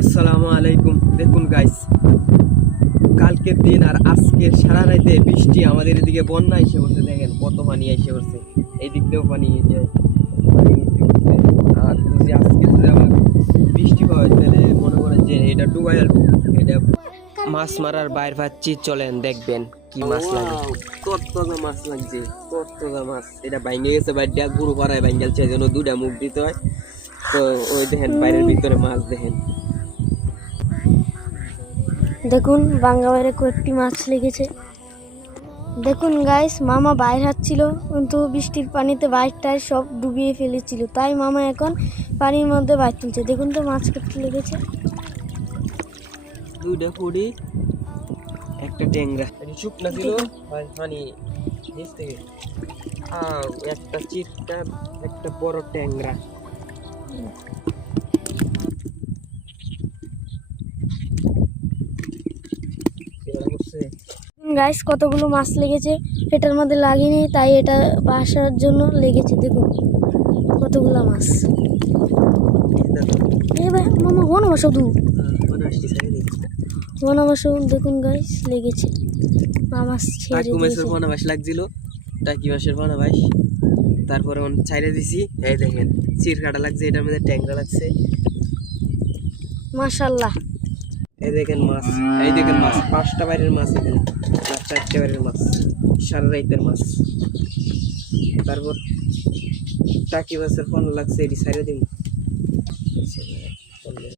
আসসালামু আলাইকুম। দেখুন গাইস, কালকের দিন আর আজকে সারা রাতে বৃষ্টি, আমাদের এদিকে বন্যা এসে পড়ছে। দেখেন কত পানি এসে পড়ছে, এই দিক দিয়েও পানি এসে আর যদি আজকে যদি আবার বৃষ্টি হয় তাহলে মনে করেন যে এটা ডুবাই আসবো। এটা মাছ মারার বাইর পাচ্ছি, চলেন দেখবেন কি মাছ লাগে। কত মাছ লাগছে, কত মাছ। এটা ভাঙ্গে গেছে, বাইরটা গুরু পাড়ায় ভাঙ্গেলছে, এই জন্য দুটা মুখ দিতে হয়। তো ওই দেখেন বাইরের ভিতরে মাছ দেখেন। দেখুন বাঙ্গা বাইরে কয়েকটি মাছ লেগেছে। দেখুন গাইস, মামা বাইর হাঁটছিল কিন্তু বৃষ্টির পানিতে বাইরটায় সব ডুবিয়ে ফেলেছিল, তাই মামা এখন পানির মধ্যে বাইর তুলছে। দেখুন তো মাছ কেটে লেগেছে। দুইটা ফুড়ি, একটা ট্যাংরা, শুকনা ছিল পানি নিচ থেকে। একটা চিটকা, একটা বড় ট্যাংরা। গাইস কতগুলো মাছ লেগেছে, এটার মধ্যে লাগেনি তাই এটা বাসার জন্য লেগেছে। দেখুন কতগুলো মাছ। মামা হন আমার শুধু হন আমার শুধু। দেখুন গাইস লেগেছে মাছ ছেড়ে দিয়েছে। বনবাস লাগছিল, টাকি মাছের বনবাস। তারপরে ছাইড়ে দিছি, এই দেখেন চির কাটা লাগছে, এটার মধ্যে ট্যাংরা লাগছে। মাশাআল্লাহ। এই দেখেন মাছ, এই দেখেন মাছ, 5টা বাইরের মাছ এখানে, আর 4টে বাইরের মাছ, সারা রাইতের মাছ। তারপর টাকি মাছের ফোন লাগছে, এটি ছাইড়ে দিন।